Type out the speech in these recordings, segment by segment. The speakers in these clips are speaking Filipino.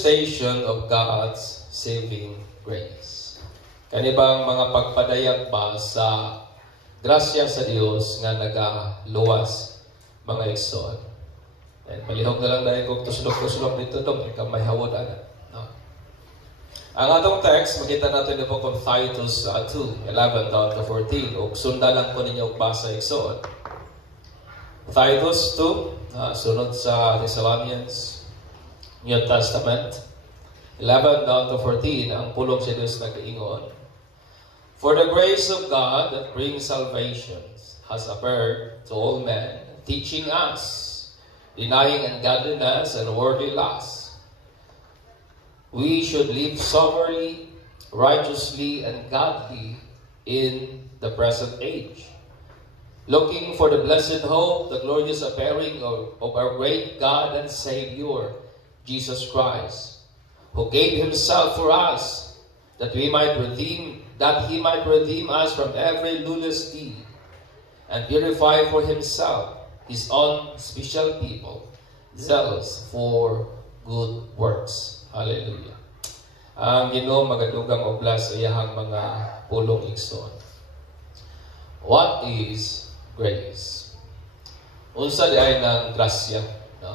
manifestation of God's saving grace. Kanibang mga pagpadayag ba sa grasya sa Dios nga nagaluwas mga igsoon. Palihog na lang dahil kung tusulok-tusulok dito dong, ikaw may hawod ana. No? Ang atong text, makita natin na po kung Titus 2:11 down to 14. O sunda lang po ninyo basa igsoon. Titus 2, sunod sa Thessalonians, New Testament, 11 down to 14, ang pulong sa Diyos nag-iingon. For the grace of God that brings salvation has appeared to all men, teaching us, denying ungodliness and worldly lust, we should live soberly, righteously, and godly in the present age, looking for the blessed hope, the glorious appearing of our great God and Savior, Jesus Christ, who gave Himself for us, that He might redeem us from every lawless deed, and purify for Himself His own special people, zealous for good works. Hallelujah. Ang Ginoo magadugang oblas sa iyahang mga pulong igsoon. What is grace? Unsa di ay ng grasya? No?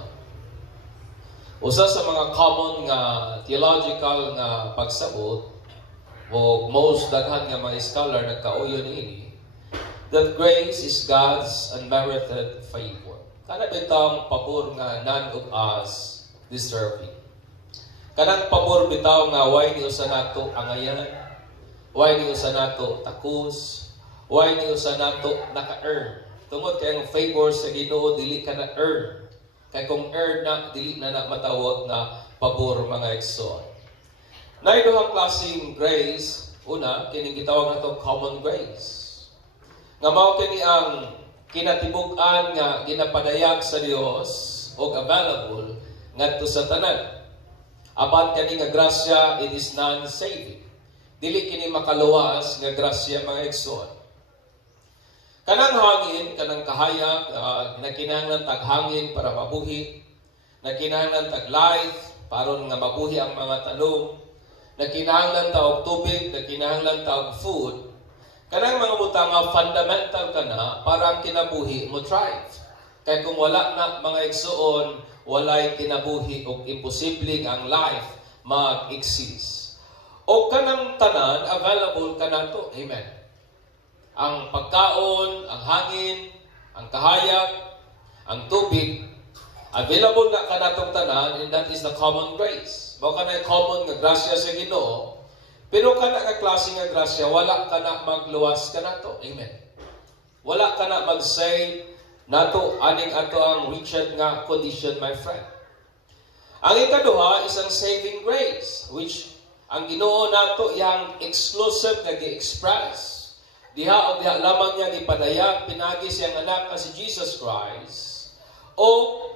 Usa sa mga common nga theological nga pagsabot o most daghan nga mga scholar nagkauyo niini that grace is God's unmerited favor. Kana bitang pabor nga none of us deserving. Kanang pabor bitaw nga why ni usa nato angayan, why ni usa nato takus, why ni usa nato naka-earn. Tungod kay ang favor sa Ginoo dili ka na earn. Kay kung earn na dili na matawag nga pabor mga igsoon. Nay duhang klaseng grace, una kining gitawag nato common grace. Nga mao kini ang kinatibuk-an nga ginapadayag sa Dios o available ngadto sa tanan. Apan kani nga grasya, it is non-saving. Dili kini makaluwas nga grasya mga igsoon. Kanang hangin, kanang kahayag, nakinahanglan taghangin para mabuhi, nakinahanglan tag-life paron nga mabuhi ang mga tanong, nakinahanglan ta og tubig, nakinahanglan ta og food. Kanang mga butang nga fundamental kana para ang kinabuhi mo thrive. Kay kung wala na mga igsoon, walay kinabuhi o imposibleng ang life mag-exist. O kanang tanan, available ka na to. Amen. Ang pagkaon, ang hangin, ang kahayag, ang tubig, available na ka na tong tanan, and that is the common grace. Baka na common nga grasya sa Ginoo, pero kana nga klase nga grasya, wala ka na magluwas ka na to. Amen. Wala ka na mag-say, nato aning ato ang wretched nga condition, my friend. Ang ikaduha is ang saving grace, which ang Ginoo nato yang exclusive nga gi-express. Diha o diha lamang niya gipadayag pinagi siyang anak nga si Jesus Christ o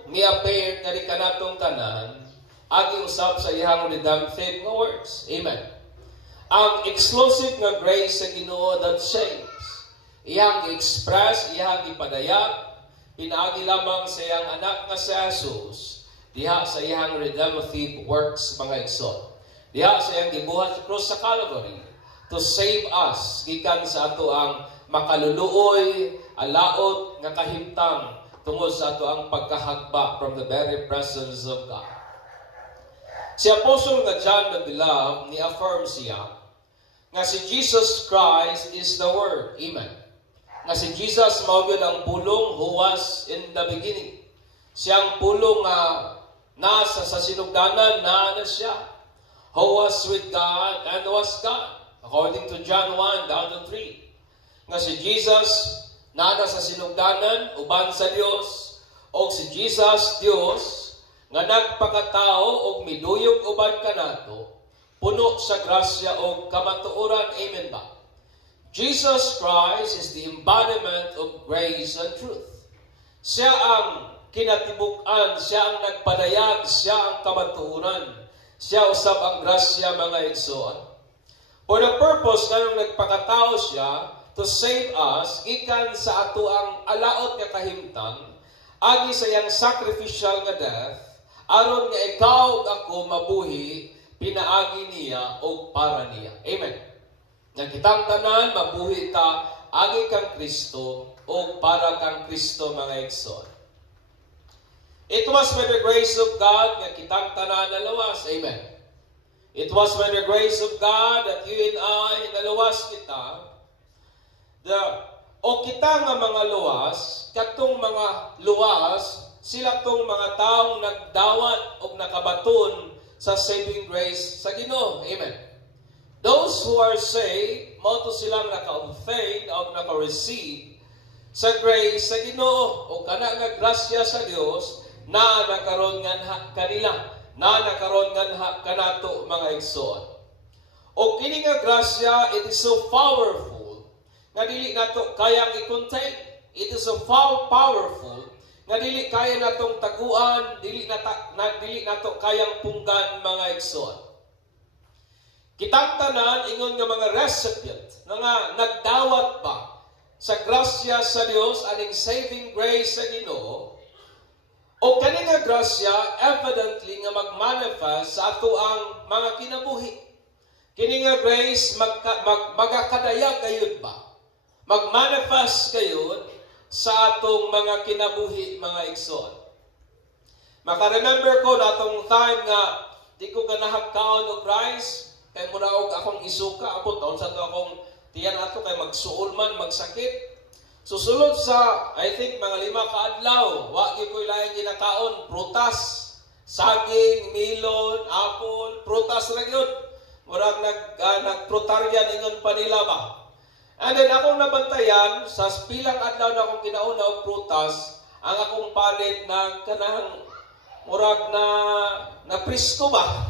ni-appear nga di kanatong tanan agi usab sa iyang redemptive nga works. Amen. Ang exclusive nga grace sa Ginoo that saves. Iyang express, iyang ipadayag pinaagi lamang sa iyang anak nga si Jesus diha sa iyang redemptive works mga igsoon. Diha sa iyang gibuhat sa krus sa Calvary to save us gikan sa ato ang makaluluoy, alaot nga kahimtang tungod sa ato ang pagkahagba from the very presence of God. Si Apostol nga John the Beloved ni-affirm siya nga si Jesus Christ is the Word. Amen. Nga si Jesus mao gyud ang pulong who was in the beginning. Siyang pulong nga nasa sa sinugdanan na siya. Who was with God and was God. According to John 1 down to 3. Nga si Jesus nana sa sinugdanan uban sa Dios o si Jesus Dios nga nagpakatao og miduyog uban kanato puno sa grasya o kamatuoran. Amen ba? Jesus Christ is the embodiment of grace and truth. Siya ang kinatibuk-an, siya ang nagpadayag, siya ang kamatuoran, siya usab ang grasya mga igsoon. For the purpose nga nagpakatao siya to save us gikan sa ato ang alaot nga kahimtang agi sa iyang sacrificial nga death aron nga ikaw ug ako mabuhi pinaagi niya o para niya. Amen. Nga kitang tanan mabuhi ta agi kang Kristo o para kang Kristo mga igsoon. It was by the grace of God nga kitang tanan nalawas. Amen. It was by the grace of God that you and I nalawas kita. O kita nga mga luwas, katong mga luwas, sila tong mga taong nagdawat o nakabaton sa saving grace sa Ginoo. Amen. Those who are saved, mo to silang naka-obtain o naka-receive sa grace sa Ginoo o kana nga grasya sa Dios na nakaron nga kanila, na nakaron nga kanato mga igsoon. O kini nga grasya, it is so powerful nga dili nato kayang i-contain. It is so powerful nga dili kaya natong taguan, dili nato kayang punggan mga igsoon. Kitang tanan ingon nga mga recipient nga nagdawat pa sa grasya sa Dios aning saving grace sa Ginoo. O kani nga grasya evidently nga magmanifest sa ato ang mga kinabuhi. Kini nga grace magakadaya kayod ba? Magmanifest kayod sa atong mga kinabuhi, mga igsoon. Maka-remember ko na atong time nga di ko ganahagkaon og rice, kay muna og akong isuka, ako taon sa to akong tiyan ato kay magsuol man, magsakit. Susulod sa, I think, mga 5 kaadlaw, wa gyud ko'y laing ginakaon, prutas, saging, melon, apple, prutas ra gyud. Murag nagprutaryan ingon pa nila ba? And then akong nabantayan, sa pilang adlaw na akong ginauna og prutas, ang akong palit na kanang murag na presko ba?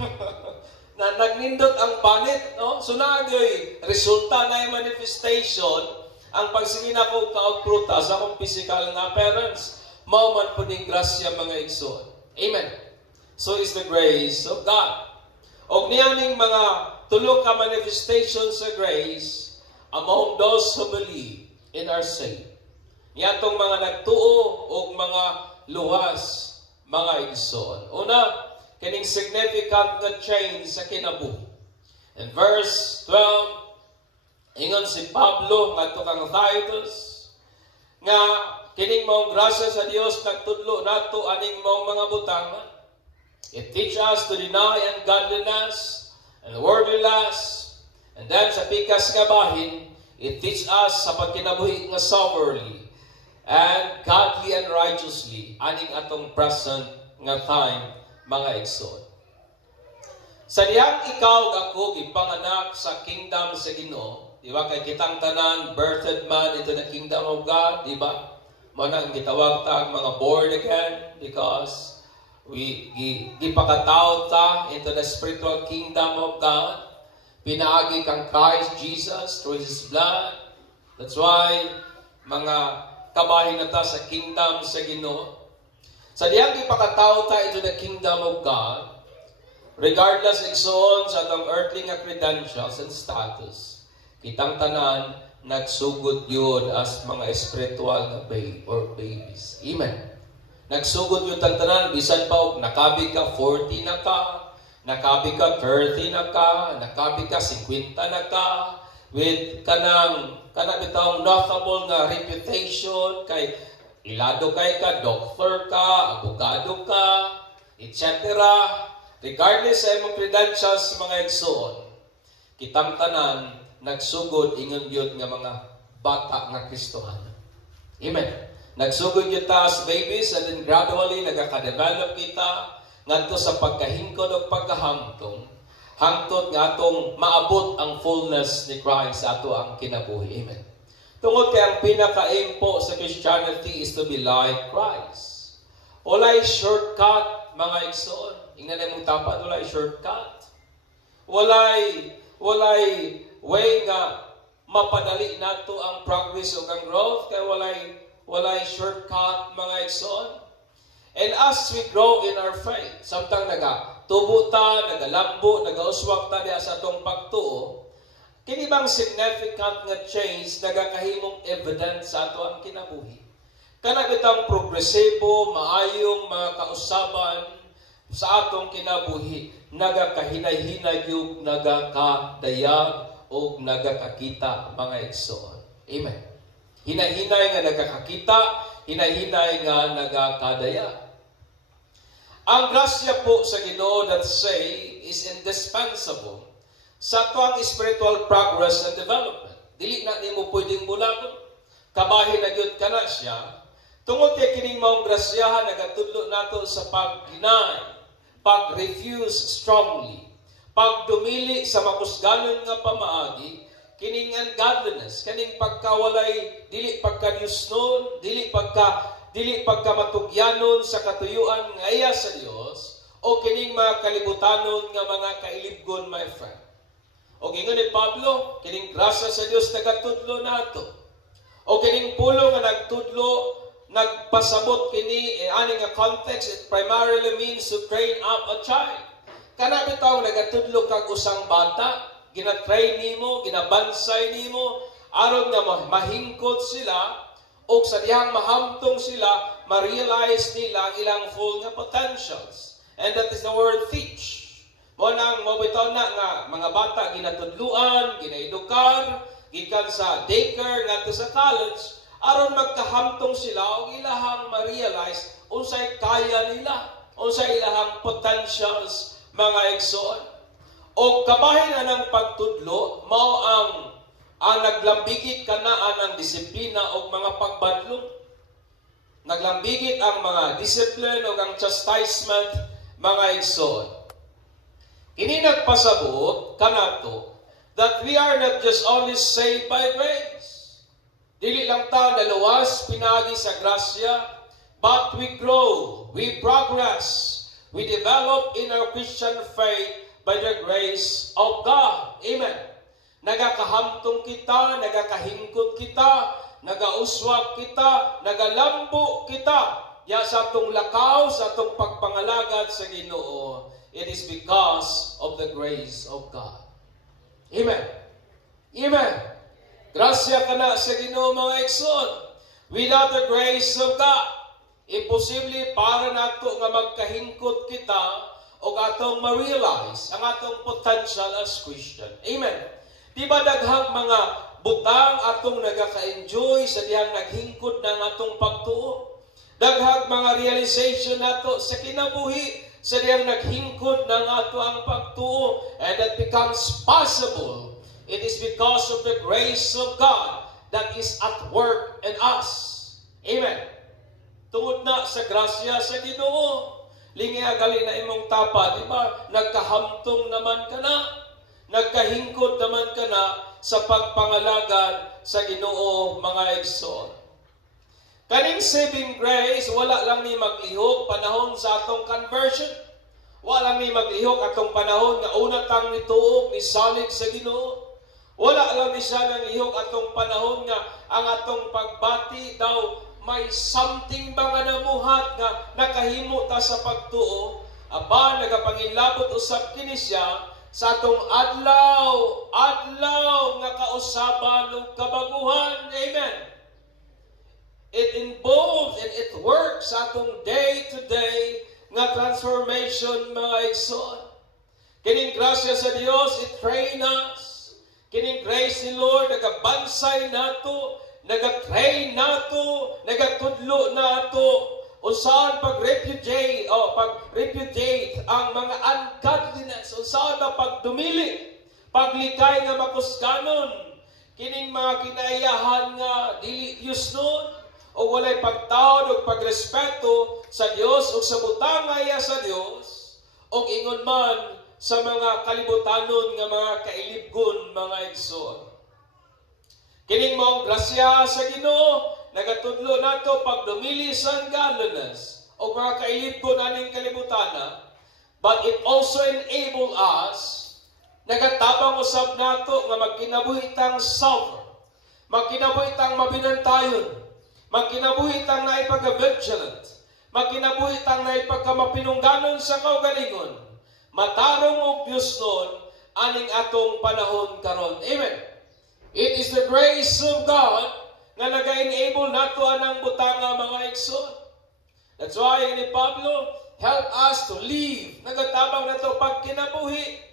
Na nagnindot ang panit, no? So naagay resulta na yung manifestation ang pagsige nako kaog prutas akong physical na parents mao man po ning grasya mga igsoon. Amen. So is the grace of God. Og niyaning mga tulo ka manifestations sa grace among those who believe in our saved. Niyatong mga nagtuo o mga luwas, mga igsoon. Una, kining significant nga change sa kinabuhi. In verse 12, ingon si Pablo ngadto kang Titus nga kining maong grasya sa Dios nagtudlo nato aning maong mga butang. It teach us to deny ungodliness and worldly lust. And then sa pikas nga bahin, it teach us sa pagkinabuhi nga soberly and godly and righteously aning atong present nga time mga igsoon. Sa diyang ikaw ako gipanganak sa kingdom sa Ginoo, di ba kay kitang tanan birthed man into the kingdom of God, di ba? Mo nang gitawag ta mga born again because we gipakataw ta into the spiritual kingdom of God. Pinaagi kang Christ Jesus through His blood. That's why mga kabahin na ta sa kingdom sa Ginoo. Sa diyang ipakataw ta into the kingdom of God, regardless igsoon sa atong earthly nga credentials and status, kitang tanan nagsugod yun as mga spiritual na babe or babies. Amen. Nagsugod yun tanan, bisan pa og nakabi ka 40 na ka, nakabi ka 30 na ka, nakabi ka 50 na ka, with kanang bitawng notable nga reputation, kay ilado kay ka, doctor ka, abogado ka, etc. Regardless sa imong credentials mga igsoon, kitang tanan nagsugod ingon yun nga mga bata nga Kristohan. Amen. Nagsugod yun ta as babies and then gradually nagaka-develop kita ngadto sa pagkahingkod o pagkahamtong hangtod nga atong maabot ang fullness ni Christ sa ato ang kinabuhi. Amen. Tungod kay ang pinaka-aim po sa Christianity is to be like Christ. Walay shortcut mga igsoon. Ingnan mong tapat, walay shortcut. Walay way nga mapadali nato ang progress o ang growth kay walay shortcut mga igsoon. And as we grow in our faith, samtang nagatubo ta, nagalambo, nagauswak ta diha sa atong pagtuo, kini bang significant nga change nagakahimong evidence sa ato ang kinabuhi. Kana bitang progresibo, maayong mga kausaban, sa atong kinabuhi, nagakahinay-hinay yung nagakadayag o nagakakita mga igsoon. Amen. Hinay-hinay nga nagakakita, hinay-hinay nga nagakadayag. Ang grasya po sa Ginoo, that say, is indispensable sa tuwang spiritual progress and development. Dili na nimo pwedeng bulagon. Kabahin na gyud kana siya. Tungod kay kining maong grasyahan nagatudlo nato sa paghinay, pag-refuse strongly, pagdumili sa makusganon nga pamaagi, kining ungodliness, kaning pagkawalay, dili pagkadiusnon, dili pagkamatugyanon sa katuyuan nga iya sa Dios, o kining mga kalibutanon nga mga kailibgon, my friend. O gingon ni Pablo, kining grasya sa Dios nagatudlo nato. O kining pulo nga nagtudlo, nagpasabot kini ani nga context, it primarily means to train up a child. Kana bitaw nagatudlo kag usang bata, gina-train nimo, ginabansay nimo aron nga mahingkod sila o sa dihang mahamtong sila, ma-realize nila ang ilang full nga potentials. And that is the word teach. Mo nang mabitaw na nga mga bata ginatudluan, ginaedukar, gikan sa daycare ngadto sa college, aron magkahamtong sila o ilahang ma-realize unsay kaya nila, unsay ilahang potentials mga igsoon. O kabahin na ng pagtudlo, mao ang naglambigit kanaan ang disiplina o mga pagbadlong. Naglambigit ang mga discipline o ang chastisement mga igsoon. Kini nagpasabot kanato that we are not just only saved by grace. Dili lang ta naluwas pinagi sa grasya, but we grow, we progress, we develop in our Christian faith by the grace of God. Amen. Nagakahamtong kita, nagakahingkod kita, nagauswag kita, nagalambo kita. Ya sa atong lakaw, sa atong pagpangalagad sa Ginoo. It is because of the grace of God. Amen. Amen. Grasya ka na sa Ginoo mga igsoon. Without the grace of God, imposible para nato nga magkahingkod kita o atong ma-realize ang atong potential as Christian. Amen. Di ba daghang mga butang atong nagaka-enjoy sa dihang naghingkod ng atong pagtuo? Daghang mga realization nato sa kinabuhi sa diyang naghingkod ng ato ang pagtuo, and that becomes possible. It is because of the grace of God that is at work in us. Amen. Tungod na sa grasya sa Ginoo, lingya gali na imong tapa, di ba? Nagkahamtong naman ka na, nagkahingkod naman ka na sa pagpangalagad sa Ginoo mga igsoon. Kaning saving grace, wala lang ni maglihok panahon sa atong conversion. Wala lang ni maglihok atong panahon nga una tang nituog, ni salig sa Ginoo. Wala lang ni siya nang lihok atong panahon nga ang atong pagbati daw may something ba nga namuhat nga nakahimo ta sa pagtuo. Aba, nagapangilabot usab kini siya sa atong adlaw nga kausaban ug kabaguhan. Amen. It involves and it works sa atong day-to-day nga transformation mga igsoon. Kining grasya sa Dios, it train us. Kining grace ni Lord, nagabansay nato, nagatrain nato, nagatudlo nato, usahan pag-repudiate ang mga ungodliness, usahan na pagdumili, paglikay nga makusganon, kining mga kinaiyahan nga dili yusnon, o walay pagtawad o pagrespeto sa Dios o sa butangaya sa Dios, o ingon man sa mga kalibutanon nga mga kailibgon mga igsoon. Kining maong grasya sa Ginoo, nagatudlo nato pagdumili sa ungodliness o mga kailibgon aning kalibutana, but it also enable us, nagatabang usab nato nga magkinabuhitang sober, magkinabuhitang mabinantayon, magkinabuhitang na ipag-vigilant, magkinabuhitang na ipagkamapinungganon sa kaugalingon, matarong og Dios nun, aning atong panahon karon. Amen. It is the grace of God nga naga-enable nato anang butanga mga igsoon. That's why ni Pablo, help us to live. Nagatabang na ito pagkinabuhi.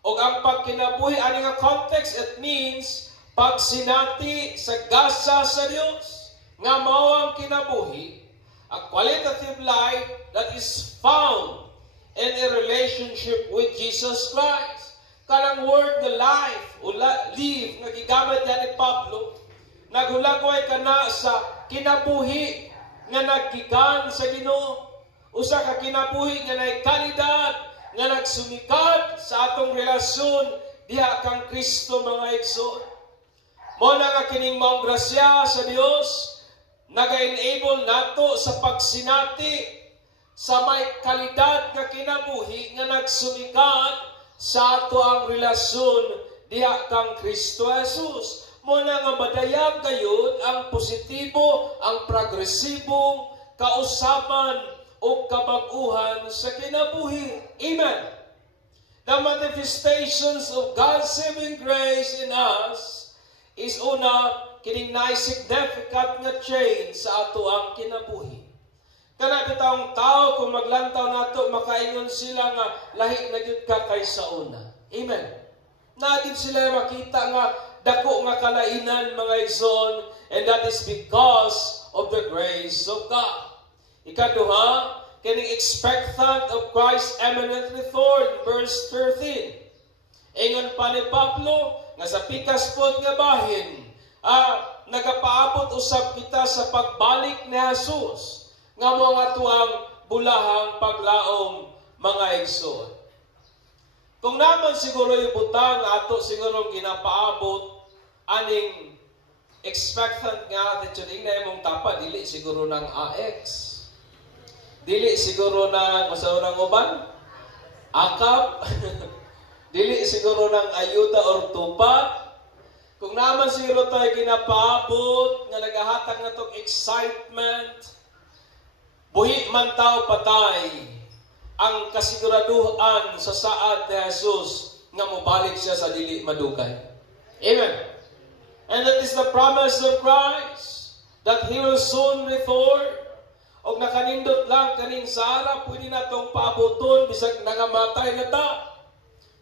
O ang pagkinabuhi, ano nga context? It means pagsinati sa gasa sa Diyos. Nga mao ang kinabuhi, a qualitative life that is found in a relationship with Jesus Christ. Kanang word na life o live nga gigamit yan ni Pablo, naghulagway ka na sa kinabuhi nga naggikan sa Ginoo. Usa ka kinabuhi nga nay kalidad nga nagsumikad sa atong relasyon diha kang Kristo, mga igsoon. Mo na nga kining maong grasya sa Dios naga-enable nato sa pagsinati sa may kalidad nga kinabuhi nga nagsumikad sa ato ang relasyon diha kang Kristo Jesus. Mo na nga madayag gayud ang positibo, ang progresibong kausaban o kabag-uhan sa kinabuhi. Amen. The manifestations of God's saving grace in us is una, kining significant nga change sa ato ang kinabuhi. Kana bitawng tao kung maglantaw nato makaingon sila nga lahi na gyud ka kaysa una. Amen. Nagid sila makita nga dako nga kalainan, mga igsoon, and that is because of the grace of God. Ikaduha, kining expectant of Christ's eminent return, verse 13. Ingon pa ni Pablo nga sa pikas pod nga bahin, nagapaabot usab kita sa pagbalik ni Jesus nga mga tuang bulahang paglaom, mga igsoon. Kung naman siguro ibutang ato siguro ginapaabot aning expectant nga dito ding na imong tapa dili siguro ng AX. Dili siguro ng masaurang uban, akap, dili siguro ng ayuda or tupa. Kung naman siguro tayo ginapaabot, nga nagahatag na itong excitement, buhi man tao patay, ang kasiguraduhan sa saad ni Jesus, nga mubalik siya sa dili madugay. Amen. And that is the promise of Christ, that He will soon return. Og nakanindot lang kaning Sara, pwede na itong paabuton, bisag nangamatay na ta.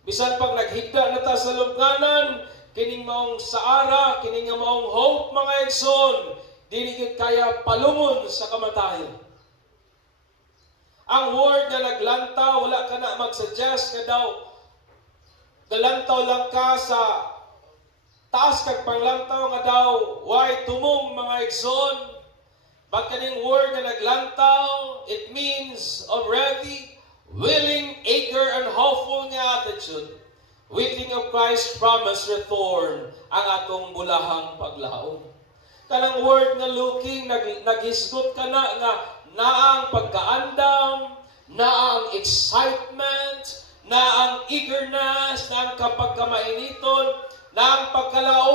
Bisan pag naghigda na ta sa lubnganan, kining maong Sara, kining maong hope, mga igsoon, dili gid kaya palungon sa kamatayon. Ang word na naglantaw, wala ka na mag-suggest nga daw, galantaw lang ka sa taas kag panglantaw nga daw, why tumong, mga igsoon. But kaning word na naglantaw, it means already willing, eager, and hopeful nga attitude, waiting of Christ's promise return ang atong bulahang paglaom. Kanang word na looking, naghisgot ka na nga naang pagkaandam, naang excitement, naang eagerness, naang kapagkamainiton, naang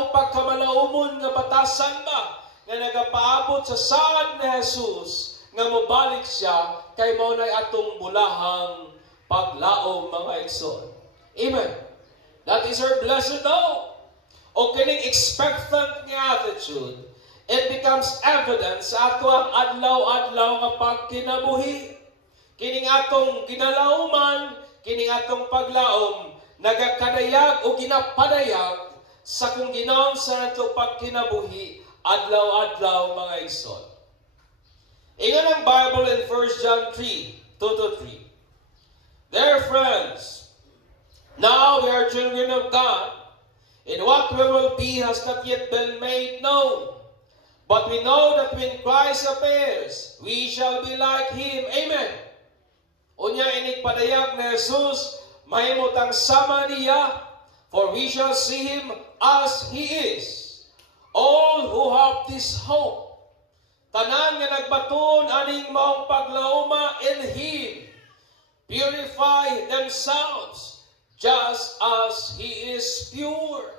pagkamalaumon nga batasan ba, nga nagapaabot sa saad ni Jesus nga mobalik siya kay mao nay atong bulahang paglaom, mga igsoon. Amen. That is our blessed hope. O kining expectant nga attitude, it becomes evident sa ato ang adlaw-adlaw nga pagkinabuhi. Kining atong ginalauman, kining atong paglaom, nagakadayag o ginapadayag sa kung ginaon sa nato pagkinabuhi adlaw-adlaw, mga igsoon. Ingon ang Bible in 1 John 3:2-3. Dear friends, now we are children of God, and what we will be has not yet been made known. But we know that when Christ appears, we shall be like Him. Amen. Unya inig padayag na Jesus, mahimutang sama niya, for we shall see Him as He is. All who have this hope, tanan nga nagbaton aning maong paglauma in Him, purify themselves just as He is pure.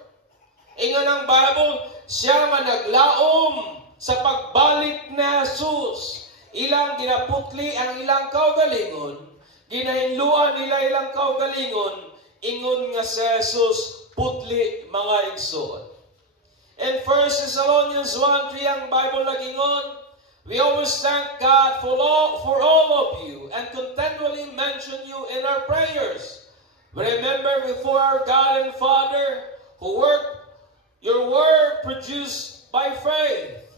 Ingon ang Bible, siya nga naglaom sa pagbalik ni Jesus. Ilang ginaputli ang ilang kaugalingon, ginahinluan nila ilang kaugalingon, ingon nga si Jesus, putli, mga igsoon. In 1 Thessalonians 1:3 ang Bible nagingon, We always thank God for all of you and continually mention you in our prayers. We remember before our God and Father who worked your word produced by faith,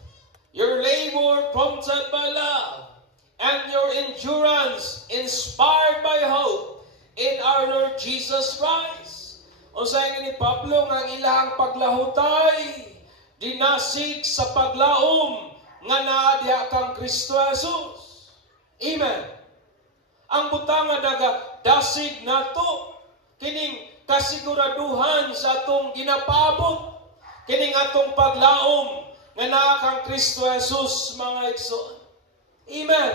your labor prompted by love, and your endurance inspired by hope in our Lord Jesus Christ. Unsay ni Pablo nga ang ilang paglahutay dinasig sa paglaom nga naa diha kang Kristo Jesus. Amen. Ang butang nga dasig nato kining kasiguraduhan sa atong ginapaabot, kining atong paglaom nga naa kang Kristo Jesus, mga igsoon. Amen.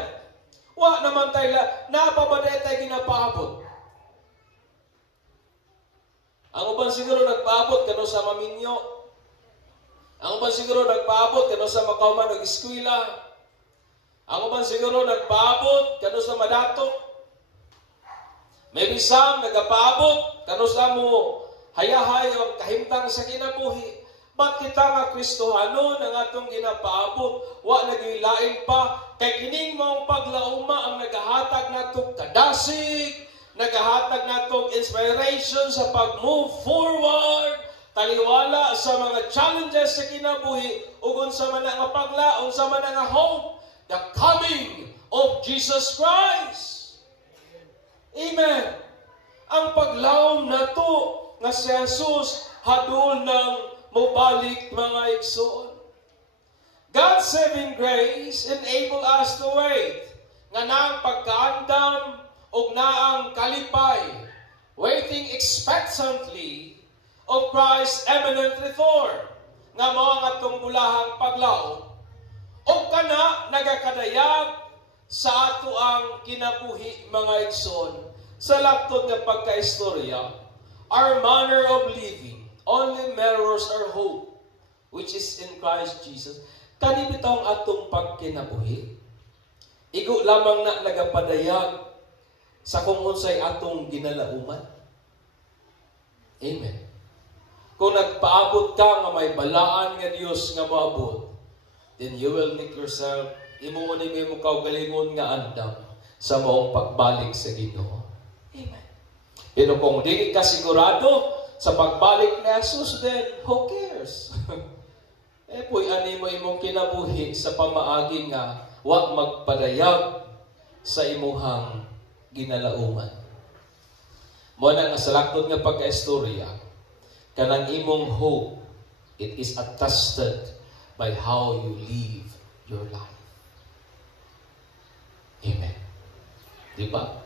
Wa naman tayo napabaday tayo ginapaabot. Ang uban siguro nagpaabot kano sa maminyo. Ang uban siguro nagpaabot kano sa makauman ng eskwela. Ang uban siguro nagpaabot kano sa madato. Maybe some nagapaabot kano sa mo hayahay o kahimtang sa kinabuhi. Ba't kita nga Kristohano ng atong ginapaabot? Wa nagilain pa kay kining mong paglauma ang nagahatag natong kadasig, nagahatag natong inspiration sa pag-move forward, taliwala sa mga challenges sa kinabuhi, ug unsa man nga paglaom, unsa man nga hope, the coming of Jesus Christ. Amen. Ang paglaom nato nga si Jesus hadul ng mubalik, mga igsoon. God's saving grace enable us to wait nga naang pagkaandam ug naang kalipay, waiting expectantly of Christ's eminent return, nga mao ang atong bulahang paglaom, o kana nagakadayag sa ato ang kinabuhi, mga igsoon. Sa laktod nga pagkaistorya, our manner of living only mirrors our hope, which is in Christ Jesus. Kani bitaw ang atong pagkinabuhi, igo lamang na nagapadayag sa kung unsay atong ginalauman. Amen. Kung nagpaabot ka nga may balaan nga Dios nga maabot, then you will make yourself imuon ni mo kaugalingon nga andam sa maong pagbalik sa Ginoo. Amen. Pero kung dili ka sigurado sa pagbalik ni Jesus, then who cares? Puy ani mo imong kinabuhi sa pamaagi nga wa magpadayag sa imuhang ginalauman. Mo na nga sa laktod nga pagkaistorya, kanang imong hope, it is attested by how you live your life. Amen. Diba?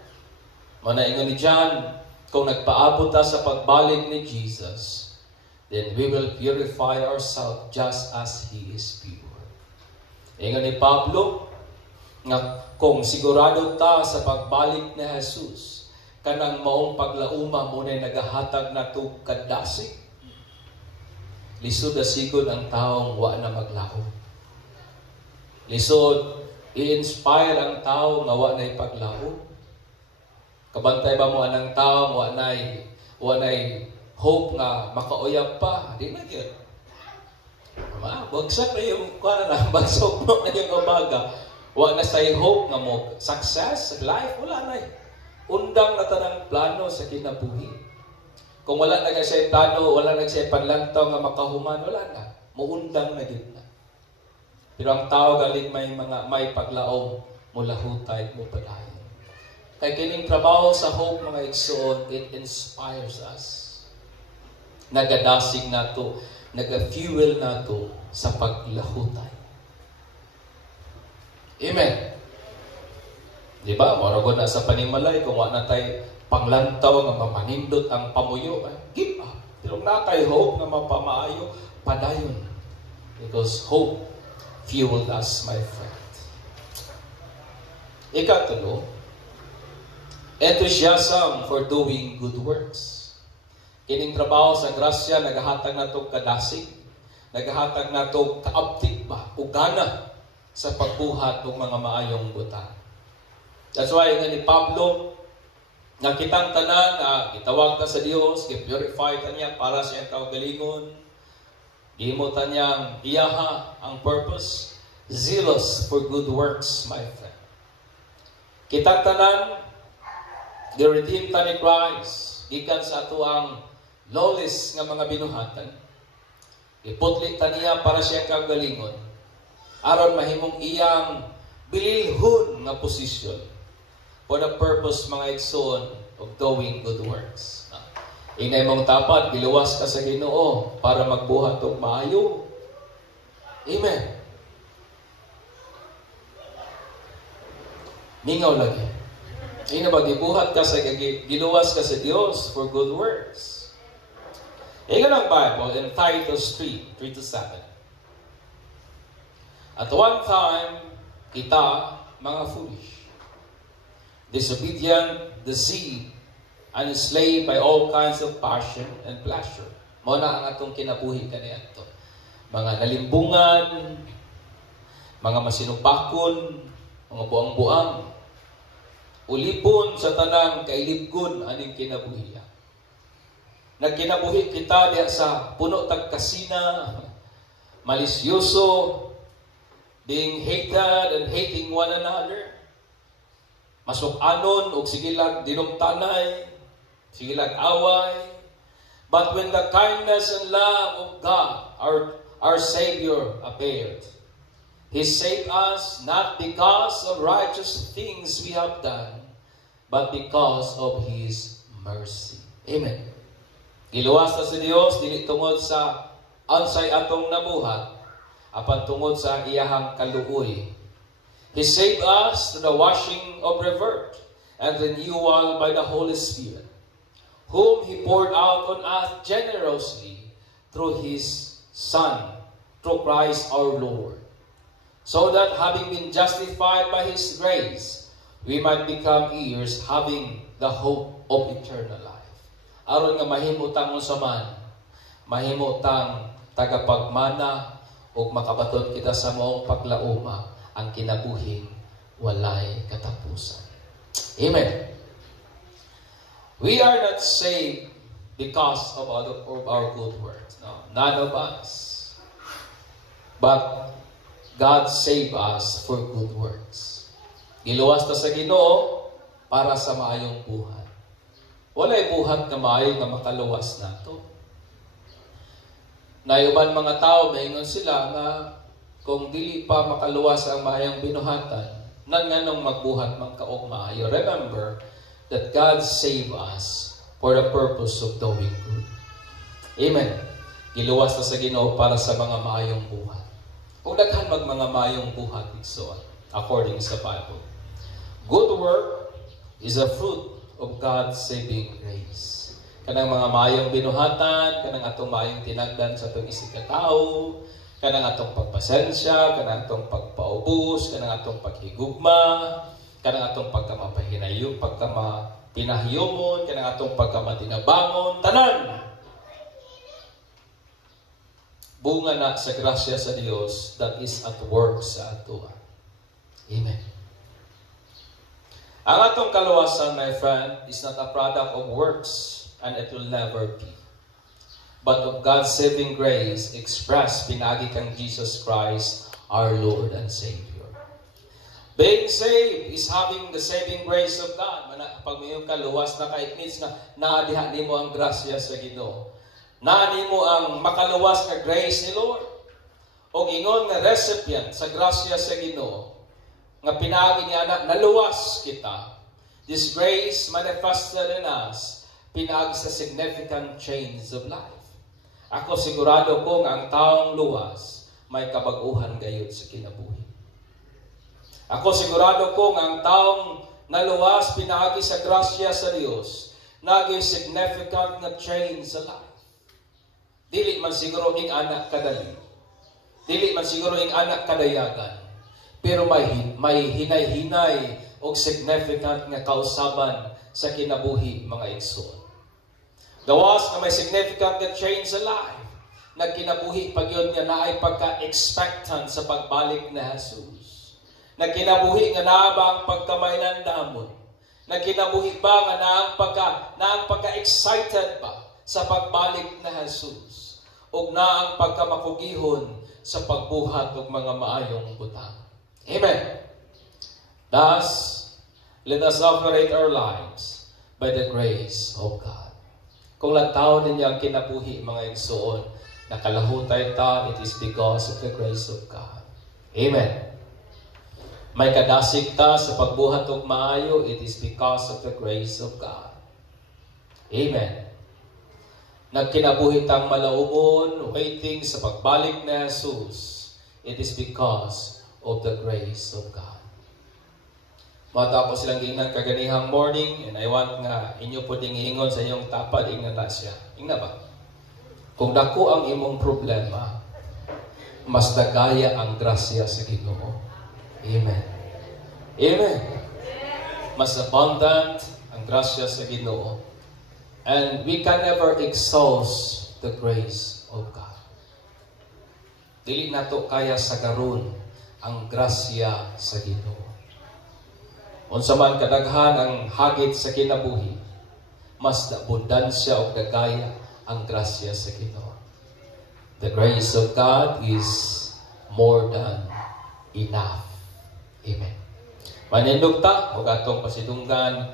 Mo na ingon ni John, kung nagpaabot ta sa pagbalik ni Jesus, then we will purify ourselves just as He is pure. Ingon ni Pablo, nga kung sigurado ta sa pagbalik ni Jesus, kanang maong paglauma mo na nagahatag na ito kadasig. Lisod na sigod ang taong wa na maglaom. Lisod, i-inspire ang tao nga wa na ipaglaom. Kabantay ba mo anang tao, wa na hope nga makauyab pa. Di na yun. Bagsak na yung bagsok mo na yung umaga. Wa na say hope nga mo success, life, wala na. Undang na tanang plano sa kinabuhi. Kung wala na siya plano, wala na siya panlantaw nga makahuman, wala na. Muundang na yun na. Pero ang tao galing may paglaom, mula hutay mo padayon. Kay kining trabaho sa hope, mga igsoon, it inspires us. Nagadasig nato, nag-fuel nato sa paglahutay. Amen. Diba? Marago na sa panimalay, kung wala na tayo panglantaw nga mamanindot ang pamuyo, give up. Pero na tayo hope nga mapamaayo, padayon. Because hope fueled us, my friend. Ikatulo, enthusiasm for doing good works. Kining trabaho sa grasya, nagahatag na itong kadasig, nagahatag na itong kaabtik ba, ugana sa pagbuhat ng mga maayong buta. That's why nga ni Pablo, nga kitang tanan, itawag ta sa Dios, i-purify ta niya para sa iyang kaugalingon, gimo ta niyang iyaha ang purpose, zealous for good works, my friend. Kitang tanan, gi-redeem ta ni Christ, gikan sa ato ang lawless nga mga binuhatan. Iputlit ta niya para siya kagalingon, aron mahimong iyang bilihon nga posisyon for the purpose, mga igsoon, of doing good works. Inay mong tapat, giluwas ka sa Ginoo para magbuhat og maayo. Amen. Mingaw lagi. Ina ba gibuhat ka sa giluwas ka sa Dios for good works. Ingon ang Bible in Titus 3:3-7. At one time, kita mga foolish, disobedient, deceived, and enslaved by all kinds of passion and pleasure. Mao na ang atong kinabuhi kaniadto. Mga nalimbungan, mga masinupakon, mga buang-buang, ulipon sa tanang kailibgon aning kinabuhi. Nagkinabuhi kita diha sa puno tagkasina, malisyoso, being hated and hating one another, masuk-anon og sigilag dinumtanay, sigilag away. But when the kindness and love of God, our Savior, appeared, He saved us not because of righteous things we have done, but because of His mercy. Amen. Giluwas na si Dios dili tungod sa unsay atong nabuhat, apan tungod sa iyahang kaluoy. He saved us through the washing of rebirth and renewal by the Holy Spirit, whom He poured out on us generously through His Son, through Christ our Lord, so that having been justified by His grace, we might become heirs, having the hope of eternal life. Aron nga mahimutang unsaman, mahimutang tagapagmana ug makabaton kita sa maong paglauma ang kinabuhing walay katapusan. Amen. We are not saved because of our good works. No, none of us. But God saved us for good works. Giluwas ta sa Ginoo para sa maayong buhat. Walay buhat nga maayo nga makaluwas nato. Nayuban mga tao, maingon sila nga kung dili pa makaluwas ang maayong binuhatan, nang nganong magbuhat man kaog maayo. Remember that God saved us for the purpose of doing good. Amen. Giluwas na sa Ginoo para sa mga maayong buhat. Kung daghan mga maayong buhat igsoon, according sa Bible. Good work is a fruit of God's saving grace. Kanang mga maayong binuhatan, kanang atong maayong tinagdan sa atong isig ka tao, kanang atong pagpasensya, kanang atong pagpaubos, kanang atong paghigugma, kanang atong pagkamapinahiyomon, kanang atong pagkamatinabangon, tanan. Bunga na sa grasya sa Dios that is at work sa ato. Amen. Ang atong kaluwasan, my friend, is not a product of works, and it will never be, but of God's saving grace expressed pinagi kang Jesus Christ, our Lord and Savior. Being saved is having the saving grace of God. Pag mayong kaluwas na it means na naadihan nimo ang grasya sa Ginoo. Naani mo ang makaluwas na grace ni Lord. O ingon nga recipient sa grasya sa Ginoo, nga pinaagi niya na naluwas kita. This grace manifested in us, pinaagi sa significant change of life. Ako sigurado ko nga ang taong luwas, may kabaguhan gayud sa kinabuhi. Ako sigurado ko nga ang taong naluwas, pinaagi sa grasya sa Dios, naging significant na change sa life. Dili man siguro ing anak kadali. Dili man siguro ing anak kadayagan. Pero may hinay-hinay o significant nga kausaban sa kinabuhi, mga igsoon. Gawas na may significant nga change sa life. Nagkinabuhi pag yun nga naay pagka-expectant sa pagbalik na Jesus. Nagkinabuhi nga naa ba ang pagkamay damon. Nagkinabuhi ba nga naang pagka-excited ba sa pagbalik na Jesus. O na ang pagkamakugihon sa pagbuhat og mga maayong butang. Amen. Thus, let us operate our lives by the grace of God. Kung lantaw ninyo ang kinabuhi, mga igsoon, nakalahutay ta, it is because of the grace of God. Amen. May kadasig ta sa pagbuhat og maayo, it is because of the grace of God. Amen. Nagkinabuhi tang malaumon, waiting sa pagbalik na Jesus, it is because of the grace of God. Matapos silang giingnan kaganihang morning, and I want nga inyo po ding hiingon sa inyong tapad, ingnan na siya. Ingnan ba? Kung dako ang imong problema, mas dagaya ang grasya sa Ginoo. Amen. Amen. Mas abundant ang grasya sa Ginoo. And we can never exhaust the grace of God. Dili nato kaya sagaron ang grasya sa Ginoo. Unsa man kadaghan ang hagit sa kinabuhi, mas abundansya o dagaya ang grasya sa Ginoo. The grace of God is more than enough. Amen. Manindog ta, o atong pasidunggan